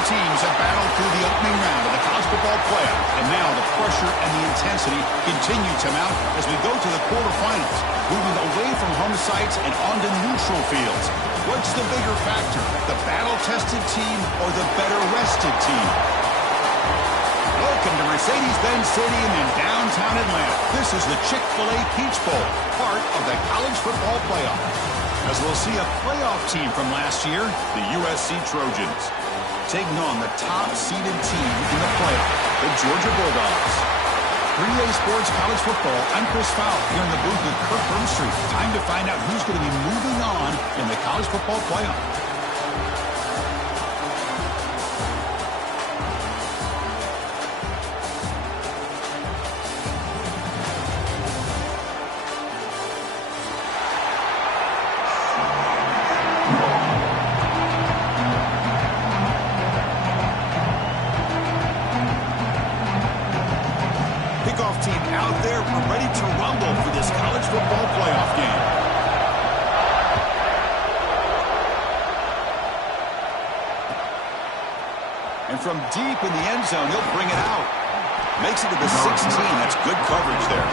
Four teams have battled through the opening round of the college football playoff, and now the pressure and the intensity continue to mount as we go to the quarterfinals, moving away from home sites and onto neutral fields. What's the bigger factor, the battle-tested team or the better-rested team? Welcome to Mercedes-Benz Stadium in downtown Atlanta. This is the Chick-fil-A Peach Bowl, part of the college football playoff. As we'll see a playoff team from last year, the USC Trojans, taking on the top-seeded team in the playoff, the Georgia Bulldogs. 3A Sports College Football, I'm Chris Fowle here in the booth with Kirk Burnstreet. Time to find out who's going to be moving on in the college football playoff. Team out there, we're ready to rumble for this college football playoff game. And from deep in the end zone, he'll bring it out. Makes it to the 16. That's good coverage there.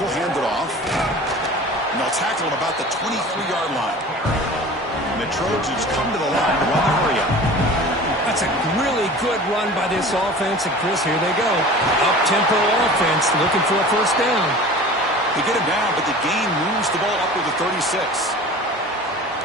He'll hand it off. And they'll tackle him about the 23-yard line. And the Trojans come to the line to run the hurry up. That's a really good run by this offense. And, Chris, here they go. Up-tempo offense looking for a first down. They get him down, but the gain moves the ball up to the 36.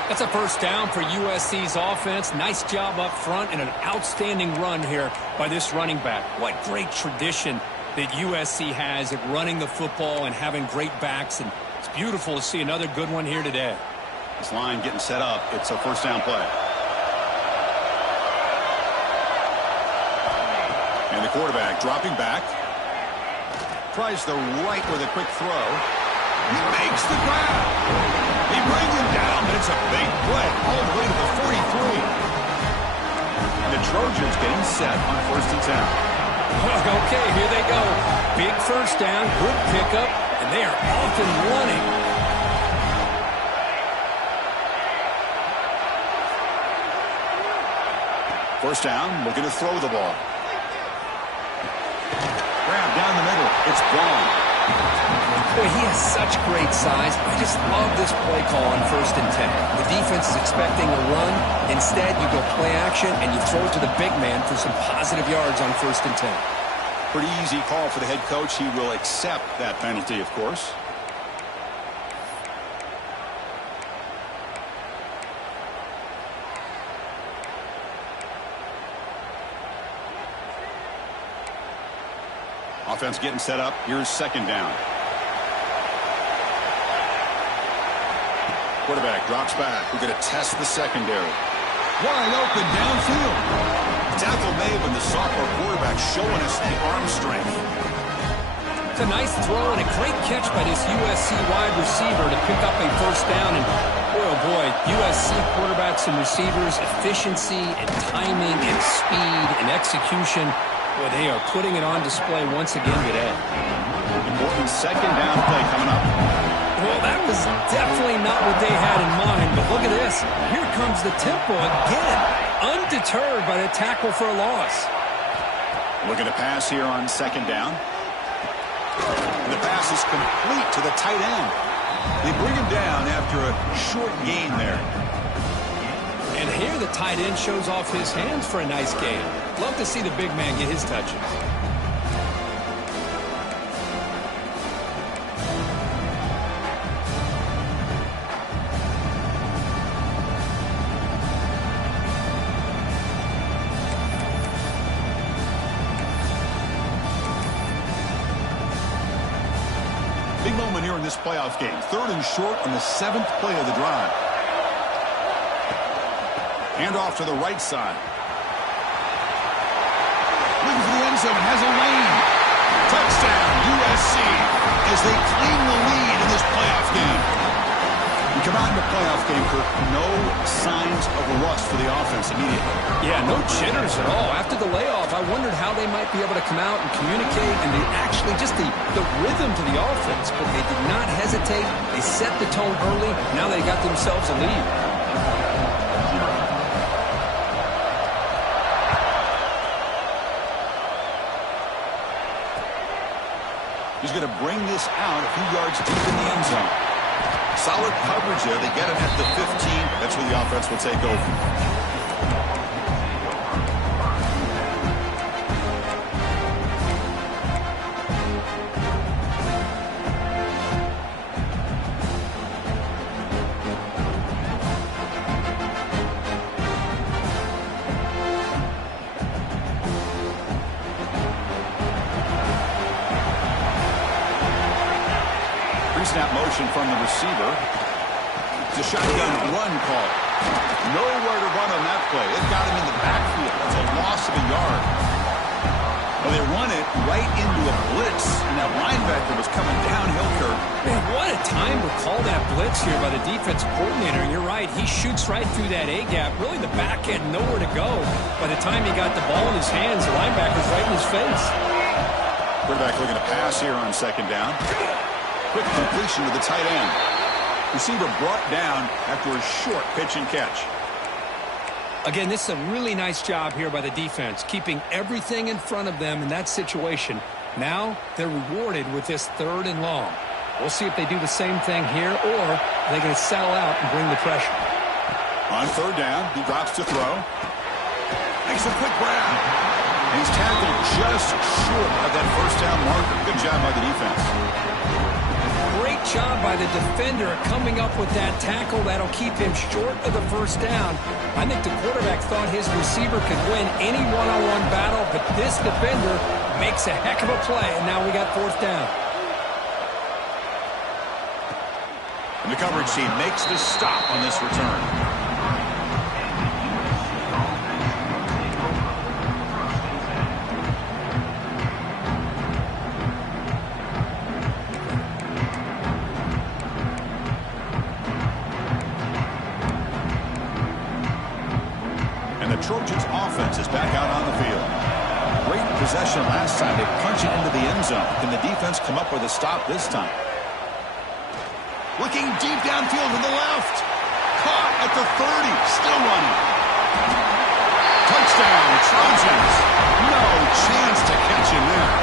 That's a first down for USC's offense. Nice job up front and an outstanding run here by this running back. What great tradition that USC has at running the football and having great backs, and it's beautiful to see another good one here today. This line getting set up. It's a first down play. And the quarterback dropping back. Tries the right with a quick throw. He makes the grab. He brings him down, but it's a big play all the way to the 43. And the Trojans getting set on 1st and 10. Okay, here they go. Big first down, good pickup, and they are off and running. First down, looking to throw the ball. Grab down the middle. It's gone. Boy, he has such great size. I just love this play call on 1st and 10. The defense is expecting a run. Instead, you go play action, and you throw it to the big man for some positive yards on 1st and 10. Pretty easy call for the head coach. He will accept that penalty, of course. Offense getting set up. Here's 2nd down. Quarterback drops back. We're going to test the secondary. Wide open downfield. Tackle made with the sophomore quarterback showing us the arm strength. It's a nice throw and a great catch by this USC wide receiver to pick up a first down. And boy, oh boy, USC quarterbacks and receivers, efficiency and timing and speed and execution. Boy, they are putting it on display once again today. Important 2nd down play coming up. Well, that was definitely not what they had in mind, but look at this. Here comes the tempo again, undeterred by the tackle for a loss. Looking to pass here on 2nd down. And the pass is complete to the tight end. They bring him down after a short gain there. And here the tight end shows off his hands for a nice gain. Love to see the big man get his touches. Big moment here in this playoff game. 3rd and short on the 7th play of the drive. Hand off to the right side. Looking for the end zone, has a lane. Touchdown, USC, as they claim the lead in this playoff game. We come out in the playoff game, Kirk, no signs of a rust for the offense immediately. Yeah, no jitters at all. After the layoff, I wondered how they might be able to come out and communicate and actually just the rhythm to the offense. But they did not hesitate. They set the tone early. Now they got themselves a lead. He's going to bring this out a few yards deep in the end zone. Solid coverage there. They get him at the 15. That's where the offense will take over. Snap motion from the receiver. It's a shotgun run call. Nowhere to run on that play. It got him in the backfield. That's a loss of a yard. Well, they run it right into a blitz, and that linebacker was coming downhill, Kirk. Man, what a time to call that blitz here by the defensive coordinator. You're right. He shoots right through that A-gap. Really, the back had nowhere to go. By the time he got the ball in his hands, the linebacker's right in his face. Quarterback looking to pass here on second down. Quick completion to the tight end. Receiver brought down after a short pitch and catch. Again, this is a really nice job here by the defense, keeping everything in front of them in that situation. Now they're rewarded with this 3rd and long. We'll see if they do the same thing here, or are they going to sell out and bring the pressure. On 3rd down, he drops to throw. Makes a quick grab. And he's tackled just short of that 1st down marker. Good job by the defense. Great job by the defender coming up with that tackle. That'll keep him short of the 1st down. I think the quarterback thought his receiver could win any one-on-one battle, but this defender makes a heck of a play, and now we got 4th down. And the coverage team makes the stop on this return. Trojans offense is back out on the field. Great possession last time. They punch it into the end zone. Can the defense come up with a stop this time? Looking deep downfield to the left. Caught at the 30. Still running. Touchdown, Trojans. No chance to catch him there.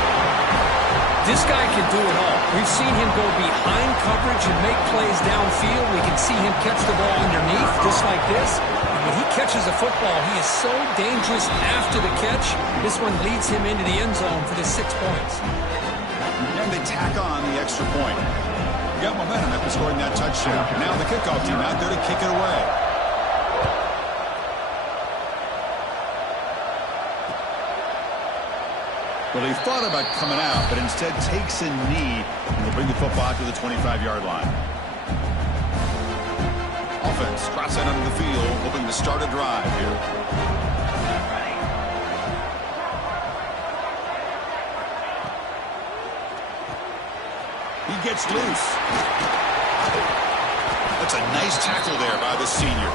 This guy can do it all. We've seen him go behind coverage and make plays downfield. We can see him catch the ball underneath, just like this. When he catches a football, he is so dangerous after the catch. This one leads him into the end zone for the 6 points. And they tack on the extra point. Got momentum after scoring that touchdown. Now the kickoff team out there to kick it away. Well, he thought about coming out, but instead takes a knee, and they bring the football to the 25-yard line. Offense drops that onto the field, hoping to start a drive here. He gets loose. That's a nice tackle there by the senior.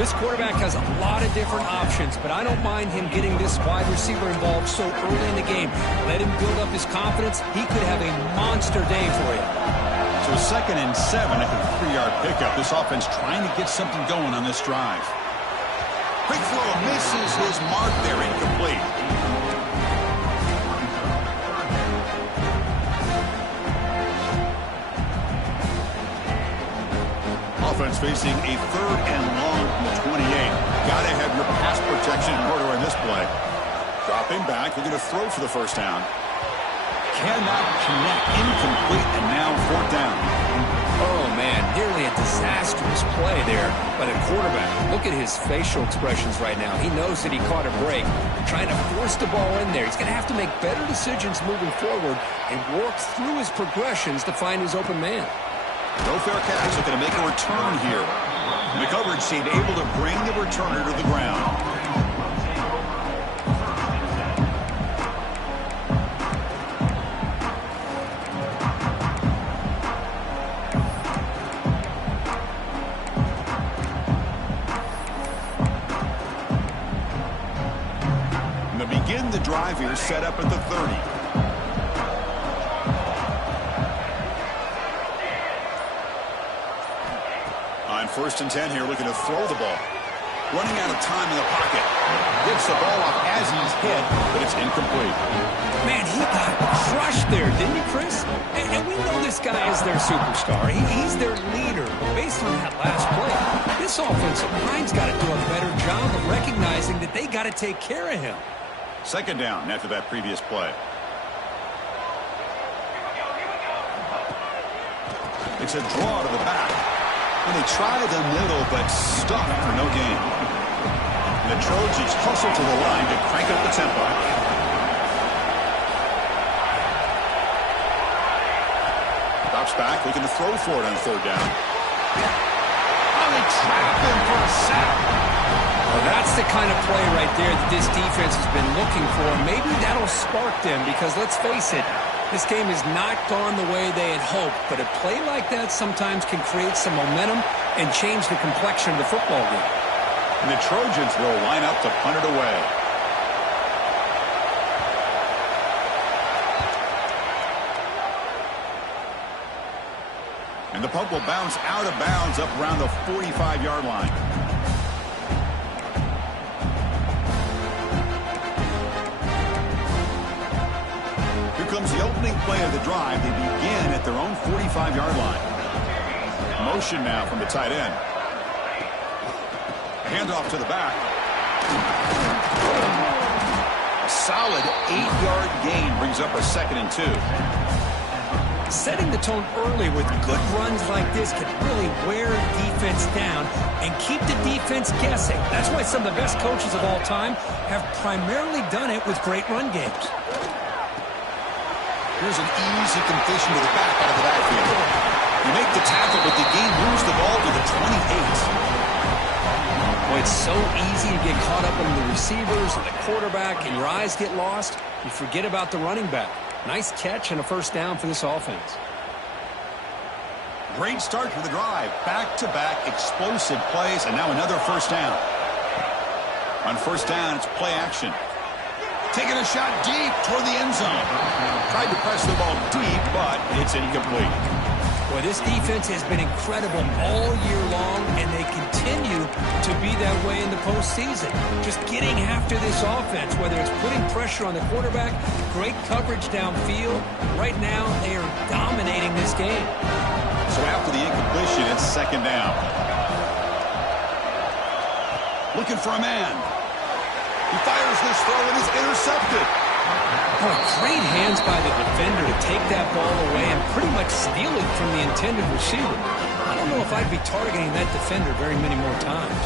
This quarterback has a lot of different options, but I don't mind him getting this wide receiver involved so early in the game. Let him build up his confidence. He could have a monster day for you. So 2nd and 7 at the 3-yard pickup. This offense trying to get something going on this drive. Quick throw misses his mark there, incomplete. Offense facing a 3rd and long from the 28. Got to have your pass protection in order in this play. Dropping back, looking to throw for the 1st down. Cannot connect, incomplete, and now 4th down. Oh, man, nearly a disastrous play there by the quarterback. Look at his facial expressions right now. He knows that he caught a break. Trying to force the ball in there. He's going to have to make better decisions moving forward and work through his progressions to find his open man. No fair catch. Looking to make a return here. The coverage seemed able to bring the returner to the ground. Begin the drive here, set up at the 30. On 1st and 10 here, looking to throw the ball. Running out of time in the pocket. Gets the ball off as he's hit, but it's incomplete. Man, he got crushed there, didn't he, Chris? And we know this guy is their superstar. He's their leader. But based on that last play, this offensive line's got to do a better job of recognizing that they got to take care of him. 2nd down after that previous play. It's a draw to the back. And they try the middle, but stuck for no gain. And the Trojans hustle to the line to crank up the tempo. Drops back, looking to throw for it on 3rd down. Oh, they trap him for a sack. Well, that's the kind of play right there that this defense has been looking for. Maybe that'll spark them because, let's face it, this game has not gone the way they had hoped. But a play like that sometimes can create some momentum and change the complexion of the football game. And the Trojans will line up to punt it away. And the punt will bounce out of bounds up around the 45-yard line. Comes the opening play of the drive. They begin at their own 45-yard line. Motion now from the tight end. Handoff to the back. A solid 8-yard gain brings up a 2nd and 2. Setting the tone early with good runs like this can really wear defense down and keep the defense guessing. That's why some of the best coaches of all time have primarily done it with great run games. Here's an easy completion to the back out of the backfield. You make the tackle, but the game moves the ball to the 28. Boy, it's so easy to get caught up in the receivers and the quarterback, and your eyes get lost. You forget about the running back. Nice catch and a 1st down for this offense. Great start to the drive. Back-to-back explosive plays, and now another 1st down. On 1st down, it's play action. Taking a shot deep toward the end zone. Tried to press the ball deep, but it's incomplete. Boy, this defense has been incredible all year long, and they continue to be that way in the postseason. Just getting after this offense, whether it's putting pressure on the quarterback, great coverage downfield. Right now, they are dominating this game. So after the incompletion, it's 2nd down. Looking for a man. He fires this throw and is intercepted. Boy, great hands by the defender to take that ball away and pretty much steal it from the intended receiver. I don't know if I'd be targeting that defender very many more times.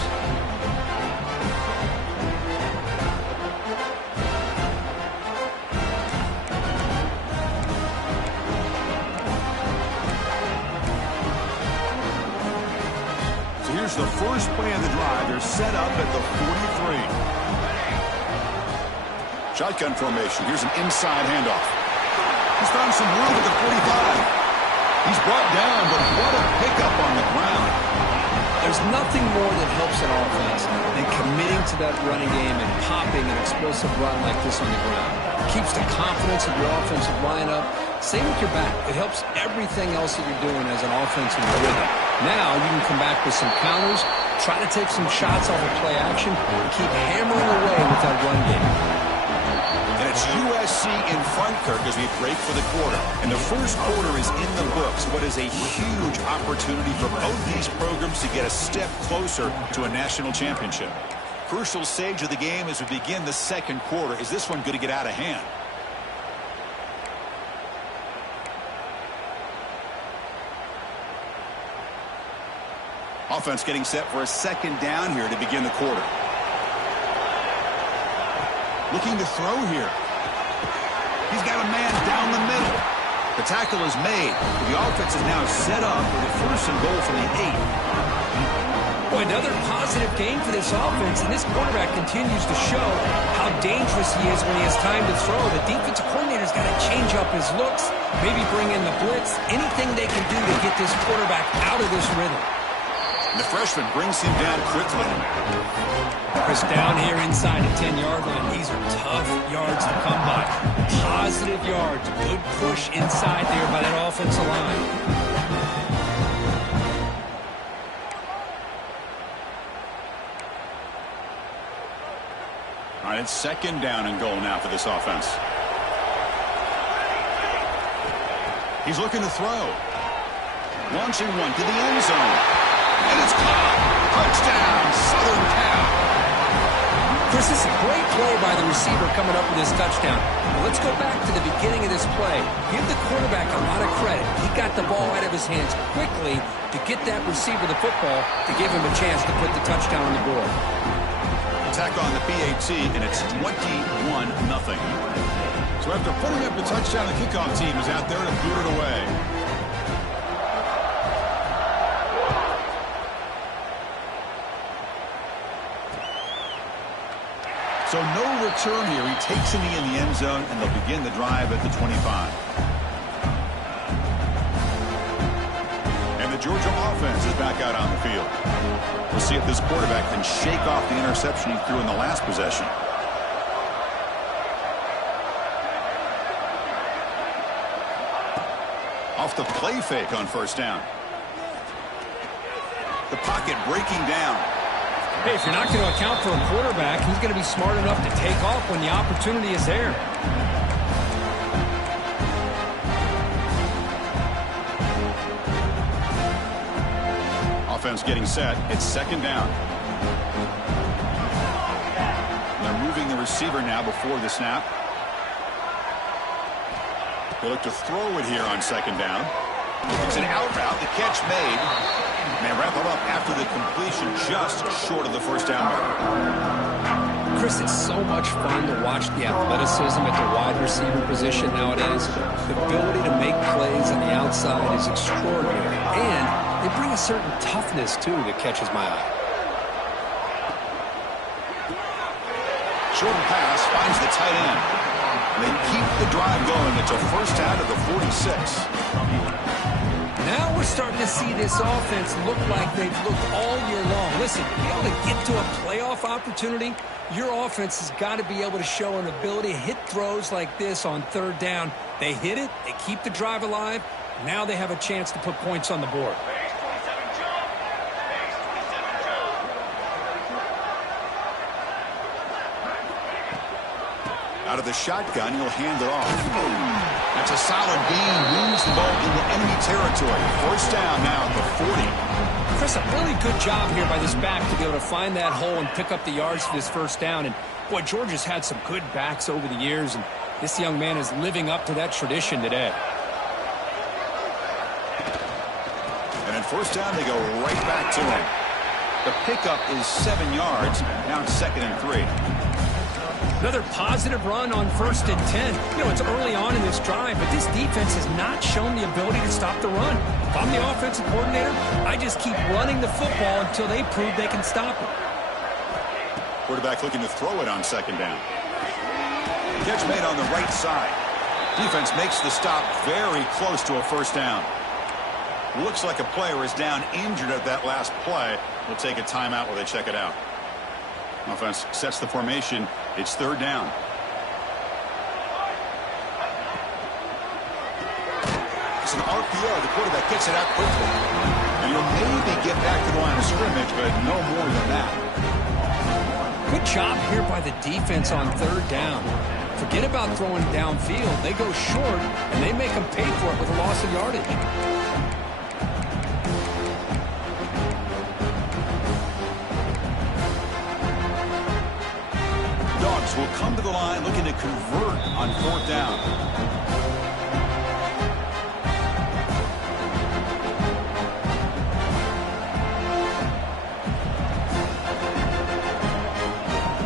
So here's the first play of the drive. They're set up at the 43. Shotgun formation. Here's an inside handoff. He's found some room at the 45. He's brought down, but what a pickup on the ground. There's nothing more that helps an offense than committing to that running game and popping an explosive run like this on the ground. It keeps the confidence of your offensive lineup. Same with your back. It helps everything else that you're doing as an offensive rhythm. Now you can come back with some counters, try to take some shots off of play action, and keep hammering away with that run game. And it's USC in front, Kirk, as we break for the quarter. And the first quarter is in the books. What is a huge opportunity for both these programs to get a step closer to a national championship. Crucial stage of the game as we begin the second quarter. Is this one going to get out of hand? Offense getting set for a 2nd down here to begin the quarter. Looking to throw here. He's got a man down the middle. The tackle is made. The offense is now set up with a 1st and goal from the 8. Boy, another positive game for this offense, and this quarterback continues to show how dangerous he is when he has time to throw. The defensive coordinator's got to change up his looks, maybe bring in the blitz, anything they can do to get this quarterback out of this rhythm. The freshman brings him down quickly. Chris down here inside the 10-yard line. These are tough yards to come by. Positive yards. Good push inside there by that offensive line. All right, it's second down and goal now for this offense. He's looking to throw. Launching one to the end zone. And it's caught. Touchdown, Southern Cal. Chris, this is a great play by the receiver coming up with his touchdown. Well, let's go back to the beginning of this play. Give the quarterback a lot of credit. He got the ball out of his hands quickly to get that receiver the football to give him a chance to put the touchdown on the board. Attack on the PAT, and it's 21-0. So after putting up the touchdown, the kickoff team is out there to boot it away. So no return here. He takes it in the end zone, and they'll begin the drive at the 25. And the Georgia offense is back out on the field. We'll see if this quarterback can shake off the interception he threw in the last possession. Off the play fake on first down. The pocket breaking down. Hey, if you're not going to account for a quarterback, he's going to be smart enough to take off when the opportunity is there. Offense getting set. It's second down. They're moving the receiver now before the snap. They look to throw it here on second down. It's an out route. The catch made. And they wrap it up after the completion, just short of the first down mark. Chris, it's so much fun to watch the athleticism at the wide receiver position nowadays. The ability to make plays on the outside is extraordinary. And they bring a certain toughness, too, that catches my eye. Short pass finds the tight end. They keep the drive going. It's a first down to the 46. Now we're starting to see this offense look like they've looked all year long. Listen, to be able to get to a playoff opportunity, your offense has got to be able to show an ability to hit throws like this on third down. They hit it, they keep the drive alive. Now they have a chance to put points on the board. Out of the shotgun, he'll hand it off. That's a solid gain. Moves the ball into enemy territory. First down now at the 40. Chris, a really good job here by this back to be able to find that hole and pick up the yards for this first down. And, boy, Georgia's had some good backs over the years, and this young man is living up to that tradition today. And at first down, they go right back to him. The pickup is 7 yards. Now it's 2nd and 3. Another positive run on 1st and 10. You know, it's early on in this drive, but this defense has not shown the ability to stop the run. If I'm the offensive coordinator, I just keep running the football until they prove they can stop it. Quarterback looking to throw it on second down. Catch made on the right side. Defense makes the stop very close to a first down. Looks like a player is down injured at that last play. We'll take a timeout while they check it out. Offense sets the formation. It's third down. It's an RPO. The quarterback gets it out quickly. And he'll maybe get back to the line of scrimmage, but no more than that. Good job here by the defense on third down. Forget about throwing downfield. They go short, and they make them pay for it with a loss of yardage. Will come to the line looking to convert on fourth down.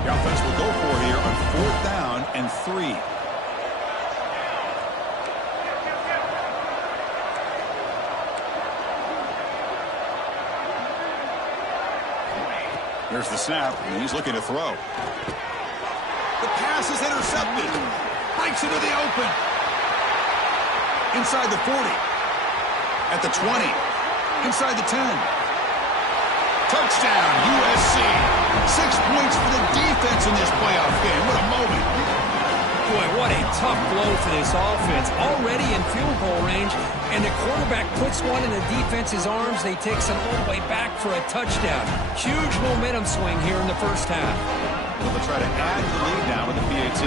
The offense will go for here on 4th down and 3. Here's the snap, and he's looking to throw. The pass is intercepted. Breaks into the open. Inside the 40. At the 20. Inside the 10. Touchdown, USC. 6 points for the defense in this playoff game. What a moment. Boy, what a tough blow for this offense. Already in field goal range, and the quarterback puts one in the defense's arms. They takes it all the way back for a touchdown. Huge momentum swing here in the first half. Well, they'll try to add to the lead now with the PAT.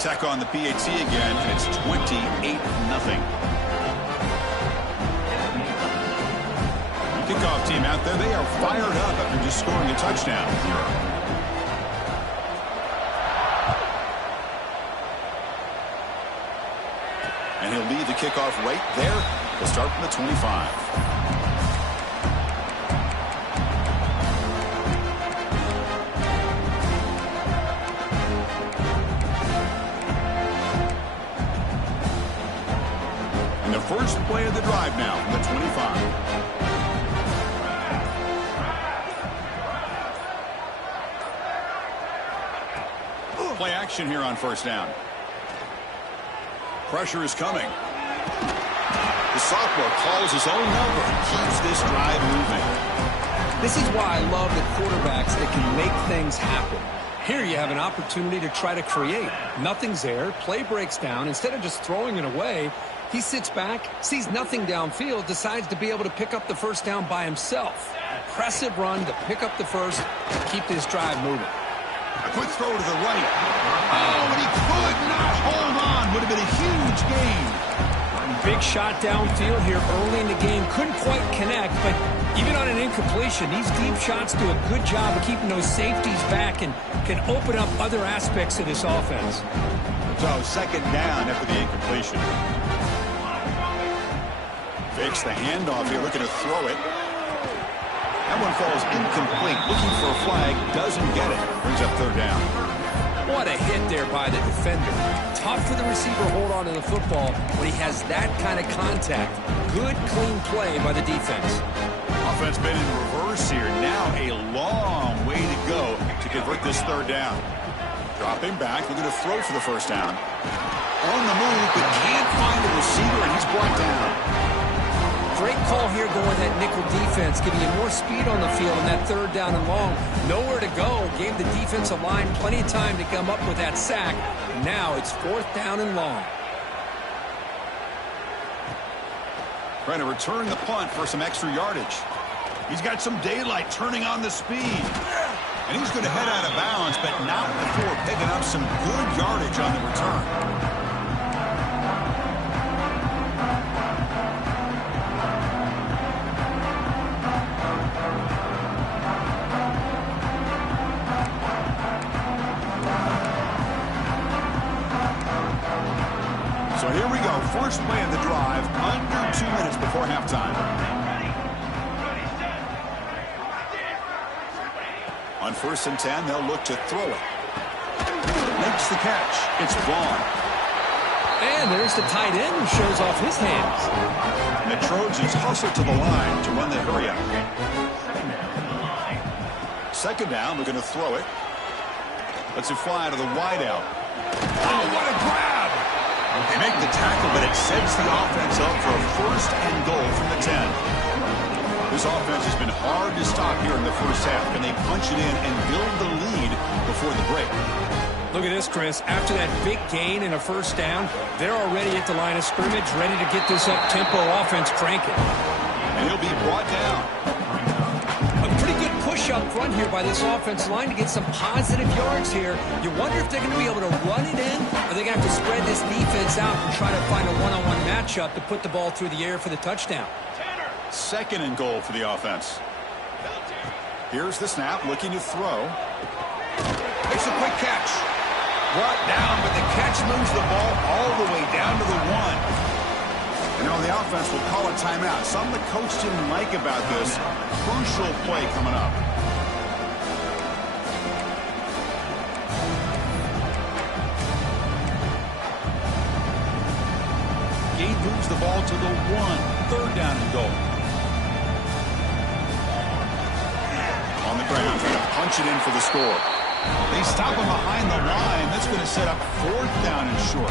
Tech on the PAT again, and it's 28-0. Kickoff team out there, they are fired up after just scoring a touchdown. And he'll lead the kickoff right there. We'll start from the 25. And the first play of the drive now from the 25. Play action here on first down. Pressure is coming. The sophomore calls his own number and keeps this drive moving. This is why I love the quarterbacks that can make things happen. Here you have an opportunity to try to create. Nothing's there. Play breaks down. Instead of just throwing it away, he sits back, sees nothing downfield, decides to be able to pick up the first down by himself. Impressive run to pick up the first and keep this drive moving. A quick throw to the right. Oh, and he could not hold on. Would have been a huge gain. Big shot downfield here early in the game. Couldn't quite connect, but even on an incompletion, these deep shots do a good job of keeping those safeties back and can open up other aspects of this offense. So second down after the incompletion. Fakes the handoff here, looking to throw it. That one falls incomplete. Looking for a flag, doesn't get it. Brings up third down. What a hit there by the defender. Tough for the receiver to hold on to the football when he has that kind of contact. Good, clean play by the defense. Offense been in reverse here. Now a long way to go to convert this third down. Dropping back, looking to throw for the first down. On the move, but can't find the receiver, and he's brought down. Great call here going that nickel defense, giving you more speed on the field in that third down and long. Nowhere to go. Gave the defensive line plenty of time to come up with that sack. Now it's fourth down and long. Trying to return the punt for some extra yardage. He's got some daylight turning on the speed. And he's going to head out of bounds, but not before picking up some good yardage on the return. So here we go, first play of the drive, under 2 minutes before halftime. On 1st and 10, they'll look to throw it. Makes the catch. It's Vaughn. And there's the tight end who shows off his hands. And the Trojans hustle to the line to run the hurry up. Second down, we're going to throw it. Lets it fly to the wideout. Oh, what a grab! They make the tackle, but it sets the offense up for a first and goal from the 10. This offense has been hard to stop here in the first half. Can they punch it in and build the lead before the break? Look at this, Chris. After that big gain and a first down, they're already at the line of scrimmage, ready to get this up-tempo offense cranking. And he'll be brought down. A pretty good push up front here by this offensive line to get some positive yards here. You wonder if they're going to be able to run it in, or they're going to have to spread this defense out and try to find a one-on-one matchup to put the ball through the air for the touchdown. Second and goal for the offense. Here's the snap, looking to throw. Makes a quick catch. Brought down, but the catch moves the ball all the way down to the 1. And now the offense will call a timeout. Something the coach didn't like about this. Crucial play coming up. Gade moves the ball to the 1. Third down and goal. punch it in for the score. They stop him behind the line. That's going to set up 4th down and short.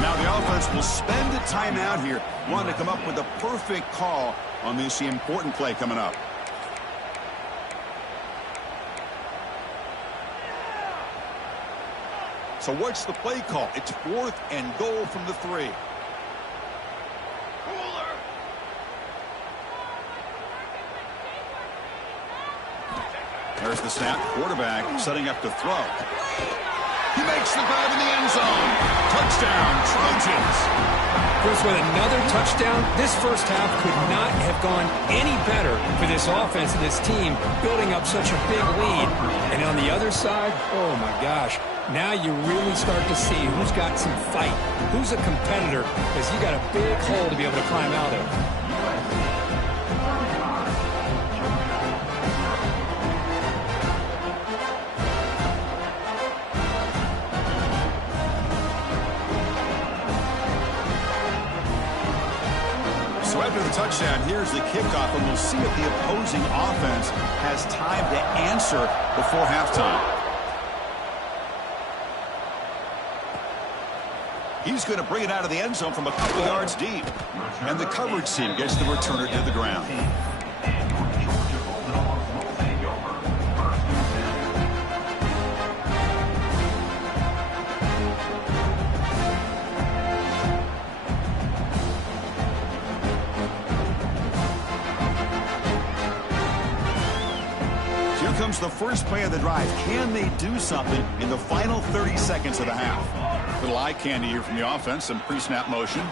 Now the offense will spend a timeout here, wanting to come up with the perfect call on this important play coming up. So what's the play call? It's 4th and goal from the 3. There's the snap. Quarterback setting up to throw. He makes the grab in the end zone. Touchdown, Trojans. Chris, with another touchdown, this first half could not have gone any better for this offense and this team, building up such a big lead. And on the other side, oh my gosh, now you really start to see who's got some fight, who's a competitor, because you got a big hole to be able to climb out of. So after the touchdown, here's the kickoff, and we'll see if the opposing offense has time to answer before halftime. He's going to bring it out of the end zone from a couple yards deep. And the coverage team gets the returner to the ground. Here comes the first play of the drive. Can they do something in the final 30 seconds of the half? Little eye candy here from the offense, some pre-snap motion.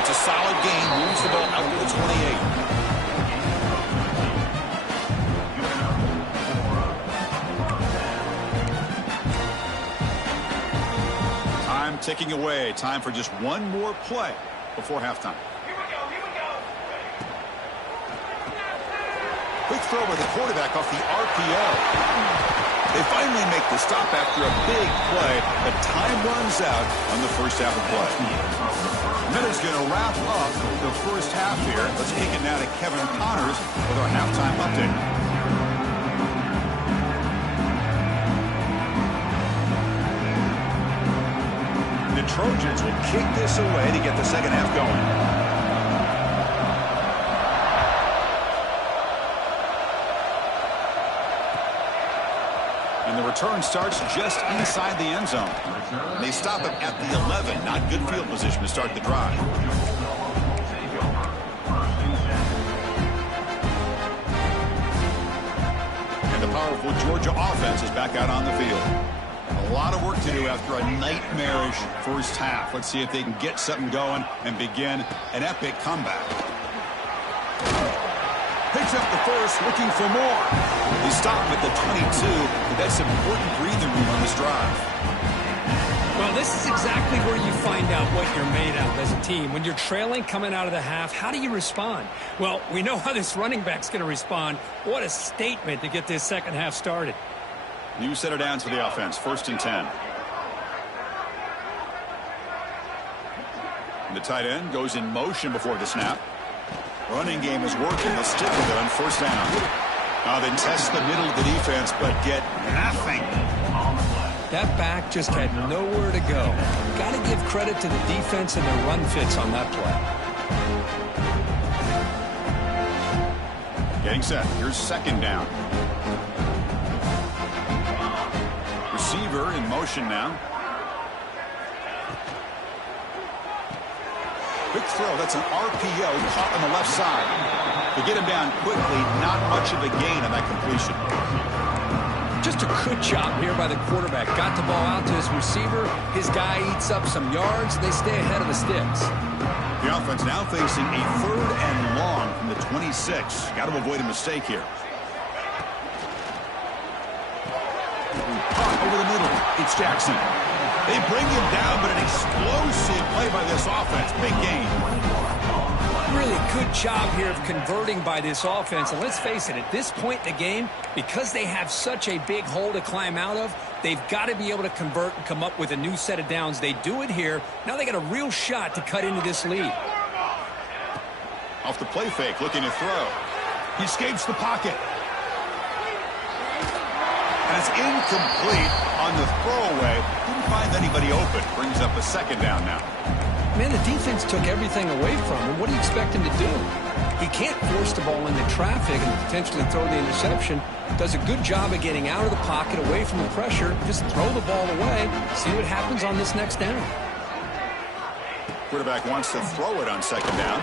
It's a solid gain, moves the ball out to the 28. Time ticking away. Time for just one more play before halftime. Quick throw by the quarterback off the RPO. They finally make the stop after a big play, but time runs out on the first half of play. And that is going to wrap up the first half here. Let's kick it now to Kevin Connors with our halftime update. The Trojans will kick this away to get the second half going. And the return starts just inside the end zone. They stop him at the 11. Not good field position to start the drive. And the powerful Georgia offense is back out on the field. A lot of work to do after a nightmarish first half. Let's see if they can get something going and begin an epic comeback. Picks up the first, looking for more. They stop him at the 22, but that's important breathing room on this drive. Well, this is exactly where you find out what you're made of as a team. When you're trailing coming out of the half, how do you respond? Well, we know how this running back's going to respond. What a statement to get this second half started. New center downs for the offense, 1st and 10. And the tight end goes in motion before the snap. Running game is working. They'll stick with it on 1st down. Now they test the middle of the defense, but get nothing. That back just had nowhere to go. Got to give credit to the defense and their run fits on that play. Getting set. Here's 2nd down. Receiver in motion now. Quick throw. That's an RPO caught on the left side. To get him down quickly, not much of a gain on that completion. Just a good job here by the quarterback. Got the ball out to his receiver. His guy eats up some yards. They stay ahead of the sticks. The offense now facing a 3rd and long from the 26. Got to avoid a mistake here. Caught over the middle. It's Jackson. They bring him down, but an explosive play by this offense. Big gain. Really good job here of converting by this offense. And let's face it, at this point in the game, because they have such a big hole to climb out of, they've got to be able to convert and come up with a new set of downs. They do it here. Now they got a real shot to cut into this lead. Off the play fake, looking to throw. He escapes the pocket. And it's incomplete on the throwaway. Didn't find anybody open. Brings up a second down now. Man, the defense took everything away from him. What do you expect him to do? He can't force the ball into traffic and potentially throw the interception. Does a good job of getting out of the pocket, away from the pressure. Just throw the ball away. See what happens on this next down. Quarterback wants to throw it on second down.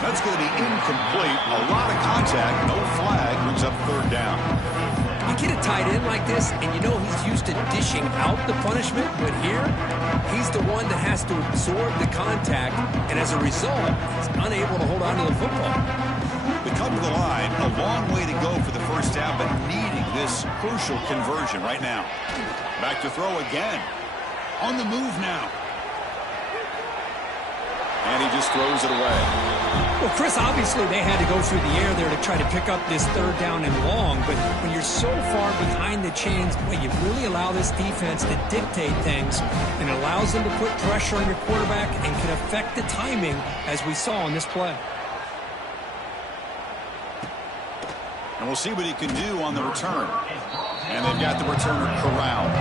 That's going to be incomplete. A lot of contact. No flag. Brings up third down. You get a tight end like this, and you know he's used to dishing out the punishment, but here, he's the one that has to absorb the contact, and as a result, he's unable to hold on to the football. They come to the line, a long way to go for the first down, but needing this crucial conversion right now. Back to throw again. On the move now. And he just throws it away. Well, Chris, obviously they had to go through the air there to try to pick up this third down and long, but when you're so far behind the chains, well, you really allow this defense to dictate things, and it allows them to put pressure on your quarterback and can affect the timing, as we saw on this play. And we'll see what he can do on the return. And they've got the returner corralled.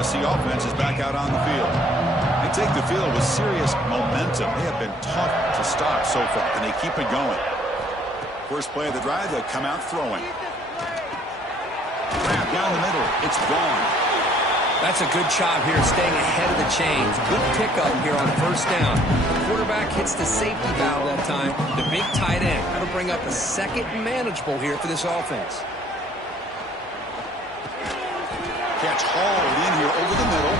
USC offense is back out on the field. They take the field with serious momentum. They have been tough to stop so far, and they keep it going. First play of the drive, they'll come out throwing. Wrap down the middle. It's gone. That's a good job here, staying ahead of the chains. Good pickup here on first down. The quarterback hits the safety valve that time. The big tight end. That'll bring up a second manageable here for this offense. Catch hauled in here over the middle.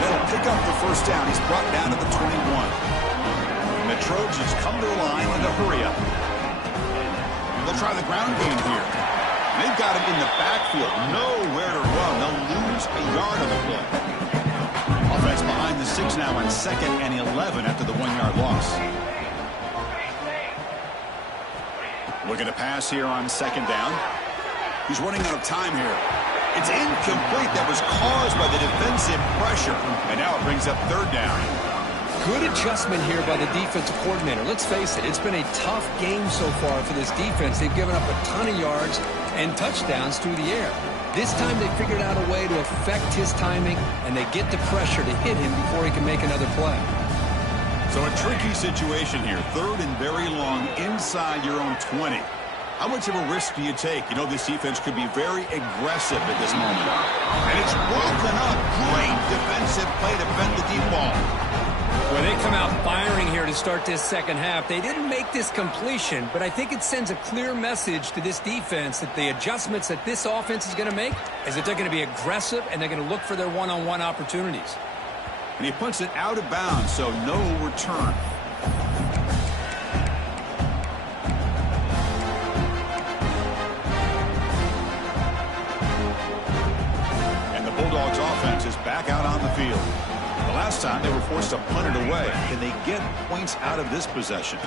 They'll pick up the first down. He's brought down to the 21. And the Trojans come to the line with a hurry up. They'll try the ground game here. They've got him in the backfield. Nowhere to run. They'll lose a yard on the play. Offense behind the 6 now on 2nd and 11 after the 1-yard loss. Looking to pass here on 2nd down. He's running out of time here. It's incomplete. That was caused by the defensive pressure. And now it brings up 3rd down. Good adjustment here by the defensive coordinator. Let's face it, it's been a tough game so far for this defense. They've given up a ton of yards and touchdowns through the air. This time they figured out a way to affect his timing, and they get the pressure to hit him before he can make another play. So a tricky situation here. 3rd and very long inside your own 20. How much of a risk do you take? You know this defense could be very aggressive at this moment. And it's broken up. Great defensive play to bend the deep ball. Well, they come out firing here to start this second half. They didn't make this completion, but I think it sends a clear message to this defense that the adjustments that this offense is going to make is that they're going to be aggressive and they're going to look for their one-on-one opportunities. And he puts it out of bounds, so no return. Bulldogs offense is back out on the field. The last time they were forced to punt it away. Can they get points out of this possession?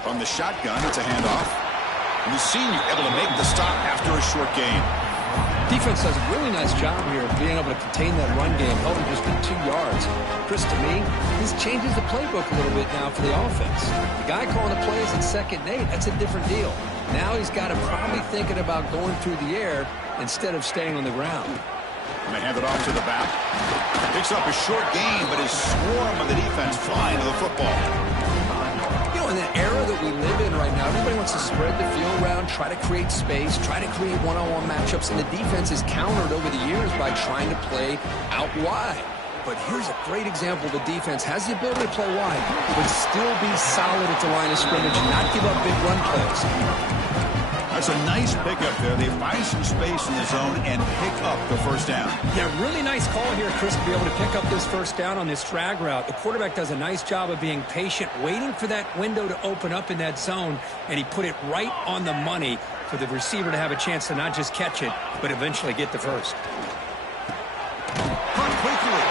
From the shotgun, it's a handoff. And the senior able to make the stop after a short gain. Defense does a really nice job here of being able to contain that run game, held him just to 2 yards. Chris, to me, this changes the playbook a little bit now for the offense. The guy calling the plays at 2nd and 8, that's a different deal. Now he's got to probably thinking about going through the air instead of staying on the ground. And they hand it off to the back. Picks up a short gain, but is swarmed by the defense flying to the football. You know, in the era that we live in right now, everybody wants to spread the field around, try to create space, try to create one-on-one matchups, and the defense is countered over the years by trying to play out wide. But here's a great example. The defense has the ability to play wide, but still be solid at the line of scrimmage and not give up big run plays. That's a nice pickup there. They find some space in the zone and pick up the first down. Yeah, really nice call here, Chris, to be able to pick up this first down on this drag route. The quarterback does a nice job of being patient, waiting for that window to open up in that zone, and he put it right on the money for the receiver to have a chance to not just catch it, but eventually get the first. Run quickly.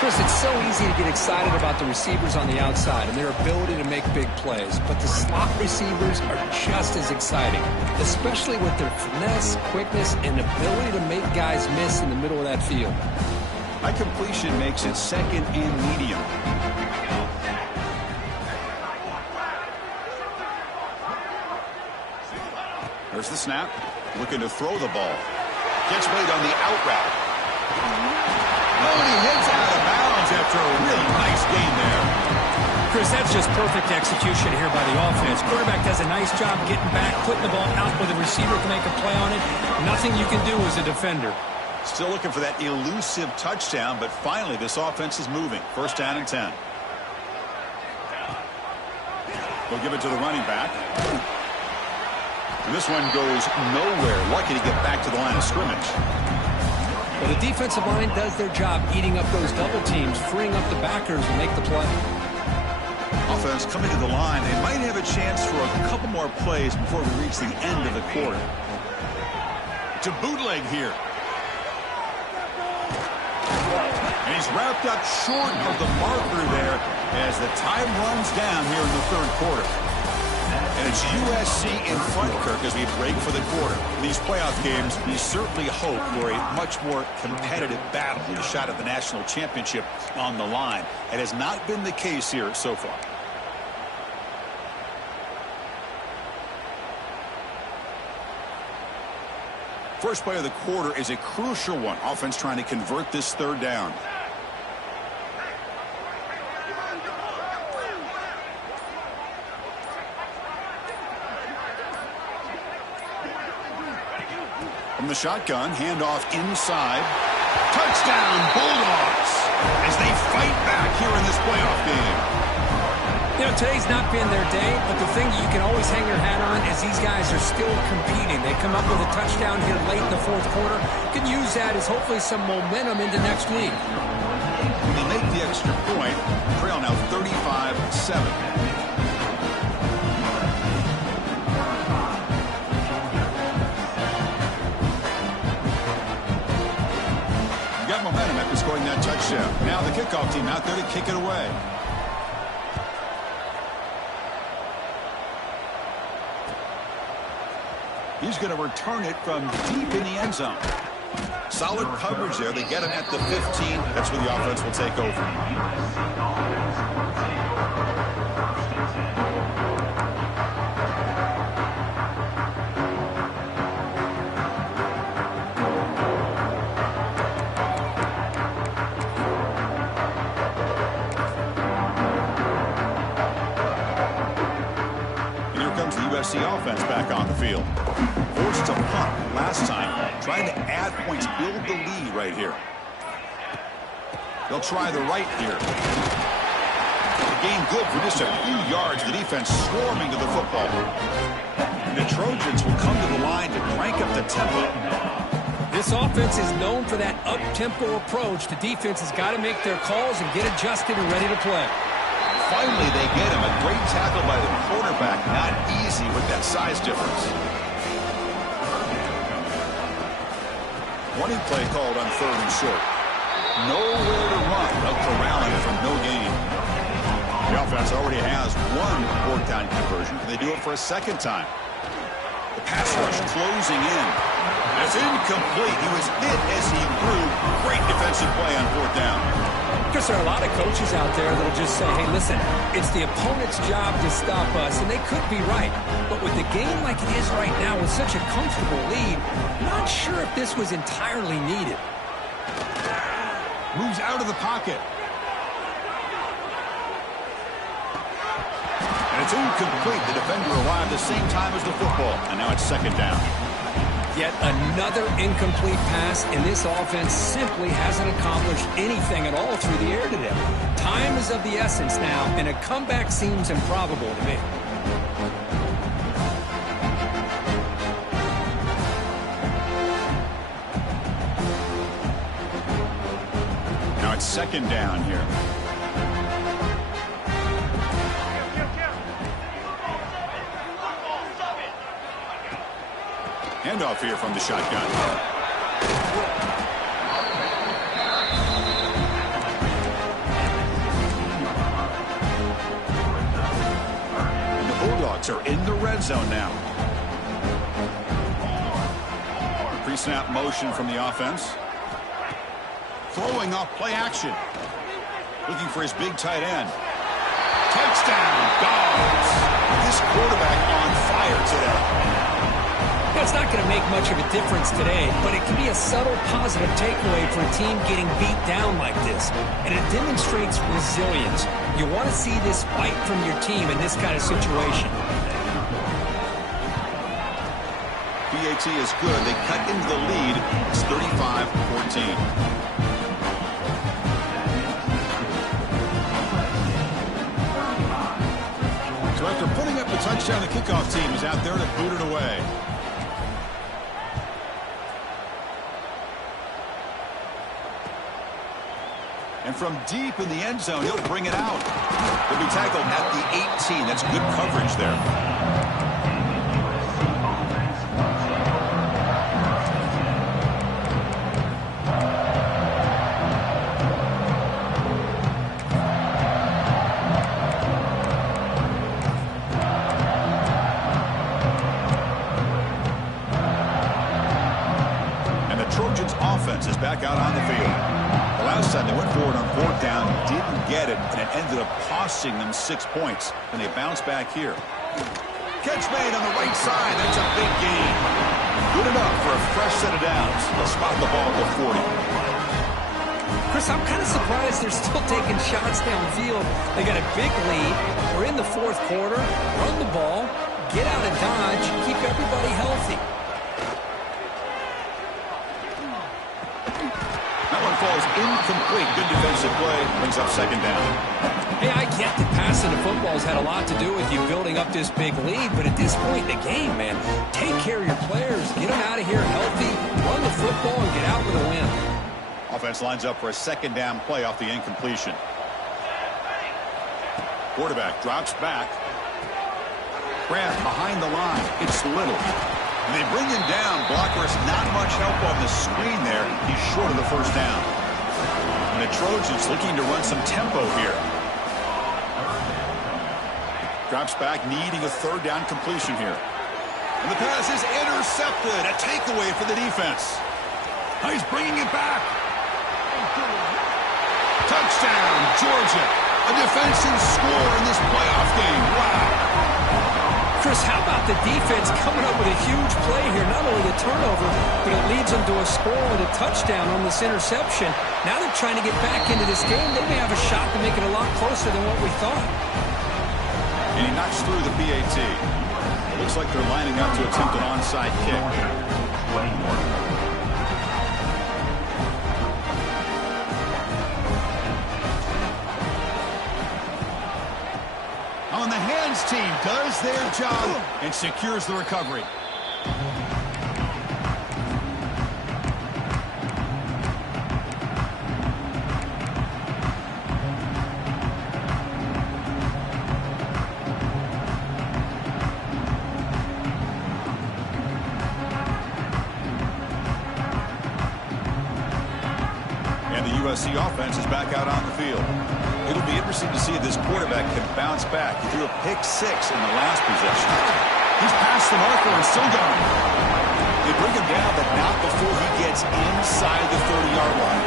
Chris, it's so easy to get excited about the receivers on the outside and their ability to make big plays, but the slot receivers are just as exciting, especially with their finesse, quickness, and ability to make guys miss in the middle of that field. High completion makes it second and medium. There's the snap. Looking to throw the ball. Gets made on the out route. Oh, and he hits out of bounds after a really nice gain there. Chris, that's just perfect execution here by the offense. Quarterback does a nice job getting back, putting the ball out where the receiver can make a play on it. Nothing you can do as a defender. Still looking for that elusive touchdown, but finally this offense is moving. First down and 10. We'll give it to the running back. And this one goes nowhere. Lucky to get back to the line of scrimmage. Well, the defensive line does their job eating up those double teams, freeing up the backers to make the play. Offense coming to the line. They might have a chance for a couple more plays before we reach the end of the quarter. To bootleg here. And he's wrapped up short of the marker there as the time runs down here in the third quarter. And it's USC in front, Kirk, as we break for the quarter. In these playoff games, we certainly hope for a much more competitive battle with a shot at the national championship on the line. It has not been the case here so far. First play of the quarter is a crucial one. Offense trying to convert this third down. From the shotgun, handoff inside. Touchdown, Bulldogs, as they fight back here in this playoff game. You know, today's not been their day, but the thing you can always hang your hat on is these guys are still competing. They come up with a touchdown here late in the fourth quarter. Can use that as hopefully some momentum into next week. When they make the extra point, trail now 35-7. Momentum after scoring that touchdown. Now the kickoff team out there to kick it away. He's going to return it from deep in the end zone. Solid coverage there. They get him at the 15. That's where the offense will take over. USC offense back on the field. Forced to punt last time. Trying to add points, build the lead right here. They'll try the right here. The gain good for just a few yards. The defense swarming to the football. The Trojans will come to the line to crank up the tempo. This offense is known for that up-tempo approach. The defense has got to make their calls and get adjusted and ready to play. Finally, they get him. A great tackle by the quarterback. Not easy with that size difference. Running play called on third and short. Nowhere to run. They'll corral him from no gain. The offense already has one fourth down conversion. They do it for a second time. The pass rush closing in. That's incomplete. He was hit as he grew. Great defensive play on fourth down. Because there are a lot of coaches out there that'll just say, hey, listen, it's the opponent's job to stop us, and they could be right. But with the game like it is right now with such a comfortable lead, not sure if this was entirely needed. Moves out of the pocket. And it's incomplete. The defender arrived the same time as the football, and now it's second down. Yet another incomplete pass, and this offense simply hasn't accomplished anything at all through the air today. Time is of the essence now, and a comeback seems improbable to me. Now it's second down here. Handoff here from the shotgun. are in the red zone now. Pre-snap motion from the offense. Throwing off play action. Looking for his big tight end. Touchdown, Dogs. This quarterback on fire today. It's not going to make much of a difference today, but it can be a subtle positive takeaway for a team getting beat down like this. And it demonstrates resilience. You want to see this fight from your team in this kind of situation. PAT is good. They cut into the lead. It's 35-14. So after putting up the touchdown, the kickoff team is out there to boot it away. And from deep in the end zone, he'll bring it out. He'll be tackled at the 18. That's good coverage there. Is back out on the field. The last time they went forward on 4th down, didn't get it, and it ended up costing them 6 points. And they bounce back here. Catch made on the right side. That's a big gain. Good enough for a fresh set of downs. They'll spot the ball at the 40. Chris, I'm kind of surprised they're still taking shots downfield. They got a big lead. We're in the fourth quarter. Run the ball. Get out of dodge. Keep everybody healthy. Falls incomplete. Good defensive play. Brings up second down. Hey, I get that passing the football's had a lot to do with you building up this big lead, but at this point in the game, man, take care of your players. Get them out of here healthy. Run the football and get out with a win. Offense lines up for a second down play off the incompletion. Quarterback drops back. Grant behind the line. It's Little. And they bring him down. Blockers not much help on the screen there. He's short of the first down. And the Trojans looking to run some tempo here. Drops back, needing a third down completion here. And the pass is intercepted. A takeaway for the defense. Oh, he's bringing it back. Touchdown, Georgia. A defensive score in this playoff game. Wow. Chris, how about the defense coming up with a huge play here? Not only the turnover, but it leads them to a score with a touchdown on this interception. Now they're trying to get back into this game. They may have a shot to make it a lot closer than what we thought. And he knocks through the PAT. Looks like they're lining up to attempt an onside kick. On the hands team does their job and secures the recovery. And the USC offense is back out on the field. It'll be interesting to see if this quarterback can bounce back. He threw a pick 6 in the last possession. He's past the marker and still going. They bring him down, but not before he gets inside the 30-yard line.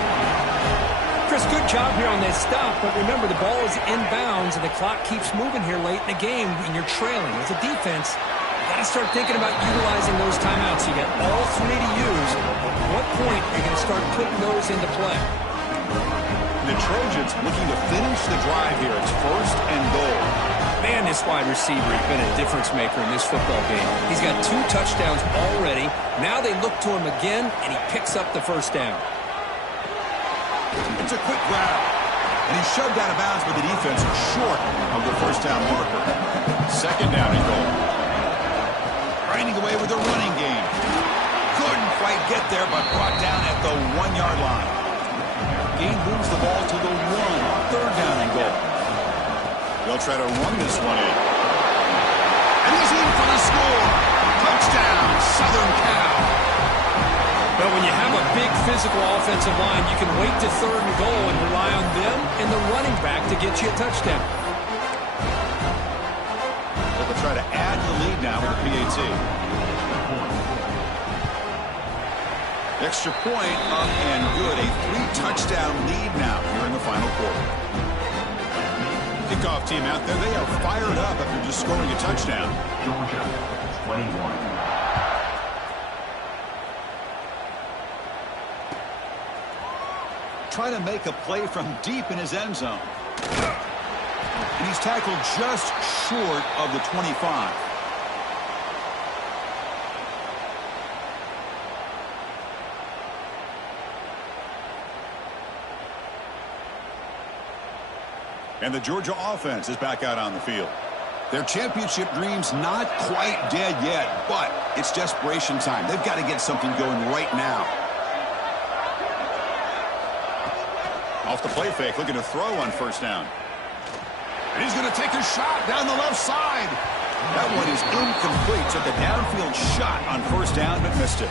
Chris, good job here on this stop, but remember the ball is inbounds and the clock keeps moving here late in the game and you're trailing. As a defense, you got to start thinking about utilizing those timeouts. You got all 3 to use. At what point are you going to start putting those into play? The Trojans looking to finish the drive here. It's 1st and goal. Man, this wide receiver has been a difference maker in this football game. He's got 2 touchdowns already. Now they look to him again, and he picks up the first down. It's a quick grab. And he's shoved out of bounds, but the defense is short of the first down marker. Second down and goal. Grinding away with the running game. Couldn't quite get there, but brought down at the 1-yard line. Gain moves the ball to the 1. Third down and goal. They'll try to run this one in. And he's in for the score. Touchdown, Southern Cal. But when you have a big physical offensive line, you can wait to 3rd and goal and rely on them and the running back to get you a touchdown. But the try to add to the lead now with a PAT. Extra point up and good. A 3-touchdown lead now here in the final quarter. Kickoff team out there. They are fired up after just scoring a touchdown. Georgia, 21. Trying to make a play from deep in his end zone. And he's tackled just short of the 25. And the Georgia offense is back out on the field. Their championship dreams not quite dead yet, but it's desperation time. They've got to get something going right now. Off the play fake, looking to throw on first down. And he's going to take a shot down the left side. That one is incomplete. Took a downfield shot on first down, but missed it.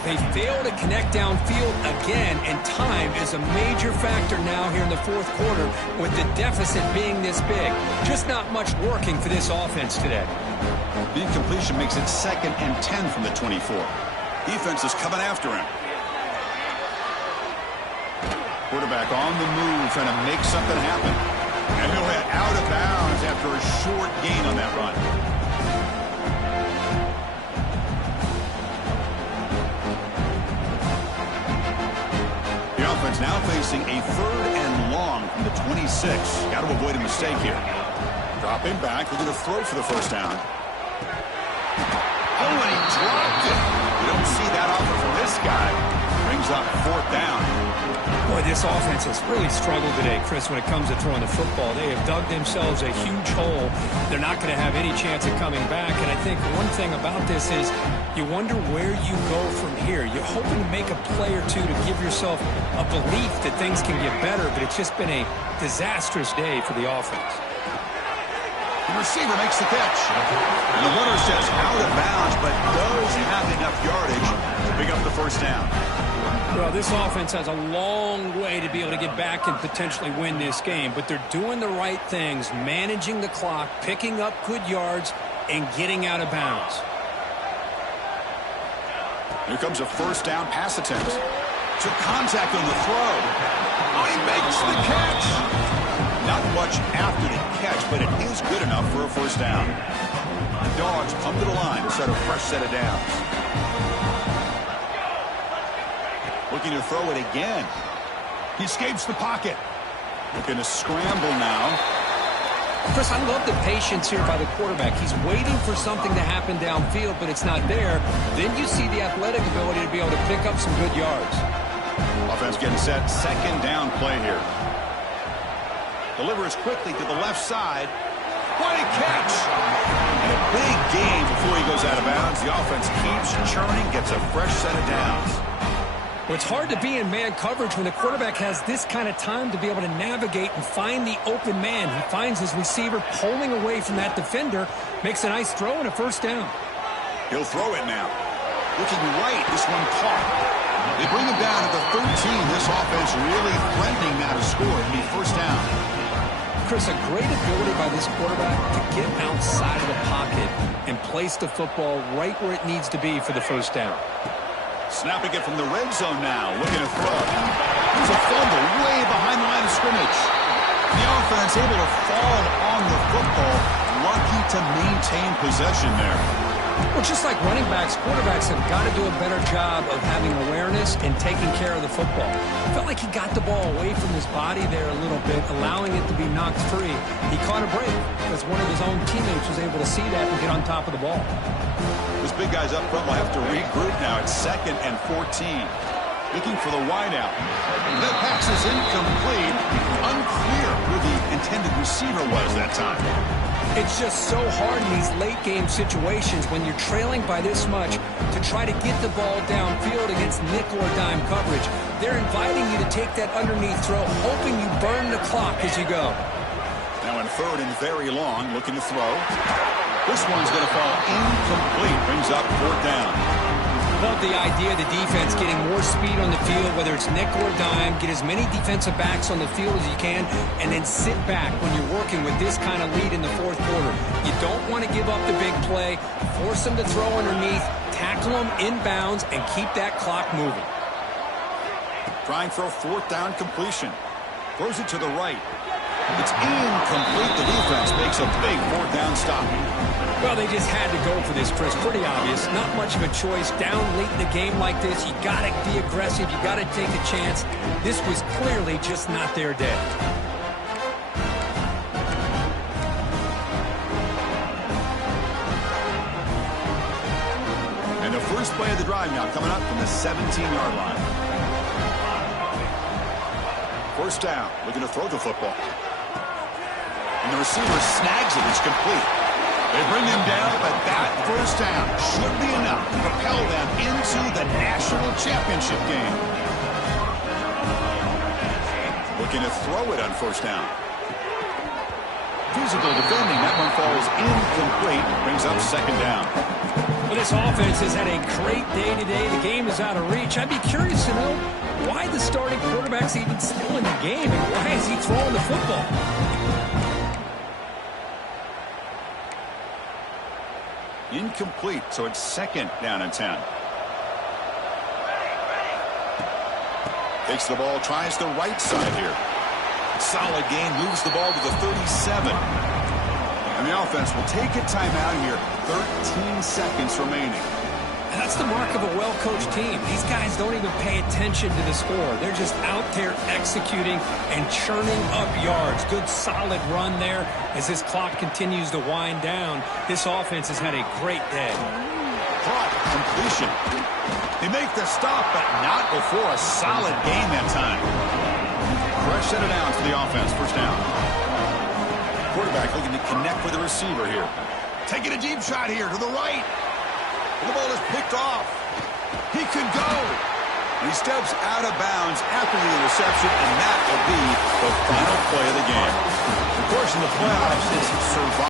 They fail to connect downfield again, and time is a major factor now here in the fourth quarter with the deficit being this big. Just not much working for this offense today. The incompletion makes it 2nd and 10 from the 24. Defense is coming after him. Quarterback on the move, trying to make something happen. And he'll head out of bounds after a short gain on that run. The offense now facing a 3rd and long from the 26. Got to avoid a mistake here. Dropping back, looking to throw for the first down. Oh, and he dropped it. We don't see that often from this guy. Brings up 4th down. Boy, this offense has really struggled today, Chris, when it comes to throwing the football. They have dug themselves a huge hole. They're not going to have any chance of coming back. And I think one thing about this is you wonder where you go from here. You're hoping to make a play or two to give yourself a belief that things can get better, but it's just been a disastrous day for the offense. The receiver makes the catch. And the runner steps out of bounds, but does have enough yardage to pick up the first down. Well, this offense has a long way to be able to get back and potentially win this game, but they're doing the right things, managing the clock, picking up good yards, and getting out of bounds. Here comes a first down pass attempt. Took contact on the throw. Oh, he makes the catch. Not much after the catch, but it is good enough for a first down. The Dogs come to the line to start a fresh set of downs. Looking to throw it again. He escapes the pocket. Looking to scramble now. Chris, I love the patience here by the quarterback. He's waiting for something to happen downfield, but it's not there. Then you see the athletic ability to be able to pick up some good yards. Offense getting set. 2nd down play here. Delivers quickly to the left side. What a catch! And a big gain before he goes out of bounds. The offense keeps churning, gets a fresh set of downs. Well, it's hard to be in man coverage when the quarterback has this kind of time to be able to navigate and find the open man. He finds his receiver pulling away from that defender, makes a nice throw and a first down. He'll throw it now. Looking right, this one caught. They bring him down at the 13. This offense really threatening now to score. It'll be first down. Chris, a great ability by this quarterback to get outside of the pocket and place the football right where it needs to be for the first down. Snapping it from the red zone now. Looking to throw. There's a fumble way behind the line of scrimmage. The offense able to fall on the football. Lucky to maintain possession there. Well, just like running backs, quarterbacks have got to do a better job of having awareness and taking care of the football. Felt like he got the ball away from his body there a little bit, allowing it to be knocked free. He caught a break because one of his own teammates was able to see that and get on top of the ball. Those big guys up front will have to regroup now. It's 2nd and 14. Looking for the wideout. That pass is incomplete. Unclear who the intended receiver was that time. It's just so hard in these late-game situations when you're trailing by this much to try to get the ball downfield against nickel or dime coverage. They're inviting you to take that underneath throw, hoping you burn the clock as you go. Now in 3rd and very long, looking to throw. This one's going to fall incomplete. Brings up 4th down. Love the idea of the defense getting more speed on the field, whether it's nickel or dime. Get as many defensive backs on the field as you can, and then sit back when you're working with this kind of lead in the fourth quarter. You don't want to give up the big play. Force them to throw underneath, tackle them inbounds, and keep that clock moving. Trying for a fourth down completion. Throws it to the right. It's incomplete. The defense makes a big fourth down stop. Well, they just had to go for this, Chris. Pretty obvious. Not much of a choice. Down late in the game like this, you got to be aggressive. You got to take a chance. This was clearly just not their day. And the first play of the drive now coming up from the 17-yard line. First down, looking to throw the football. And the receiver snags it. It's complete. They bring him down, but that first down should be enough to propel them into the national championship game. Looking to throw it on first down. Physical defending. That one falls incomplete. Brings up second down. Well, this offense has had a great day today. The game is out of reach. I'd be curious to know why the starting quarterback's even still in the game, and why is he throwing the football? Incomplete, so it's second down and 10. Takes the ball, tries the right side here. Solid gain, moves the ball to the 37. And the offense will take a timeout here. 13 seconds remaining. And that's the mark of a well-coached team. These guys don't even pay attention to the score. They're just out there executing and churning up yards. Good, solid run there as this clock continues to wind down. This offense has had a great day. Caught, completion. They make the stop, but not before a solid gain that time. Fresh set of downs for the offense. First down. Quarterback looking to connect with the receiver here. Taking a deep shot here to the right. And the ball is picked off. He could go. And he steps out of bounds after the interception, and that will be the final play of the game. Of course, in the playoffs, it's survival.